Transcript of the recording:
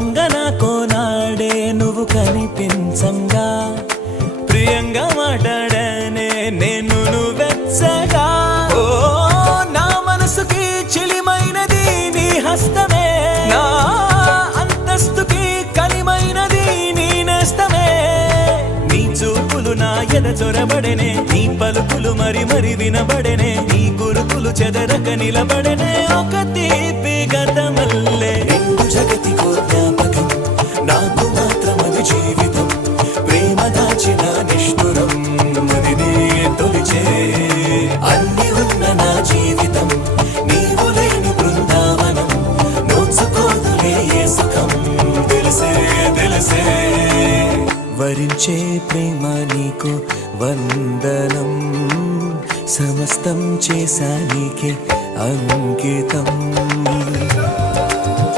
దూరంగా నాకో నాడే నువ్వు కనిపించంగా ప్రియంగా మాట్లాడానే నేను నువ్వెచ్చగా ఓ నా మనసుకి చిలిమైనది నీ హస్తమే నా అంతస్తుకి కలిమైనది నీ నేస్తమే నీ చూపులు నా ఎద చొరబడెనే నీ పలుకులు మరి మరి వినబడెనే నీ గురుకులు చెదరక నిలబడెనే ఒక తీపి గతమల్లే నిండు జగతికో జ్ఞాపకం నాకు మాత్రమది జీవితం ప్రేమ దాచిన నిష్ఠురం అది నీ తొలిచే అన్ని ఉన్న నా జీవితం నీవు లేని బృందావనం నోచుకోదులే ఏ సుఖం తెలిసే తెలిసే వరించే ప్రేమ నీకు వందనం సమస్తం చేశా నీకే అంకితం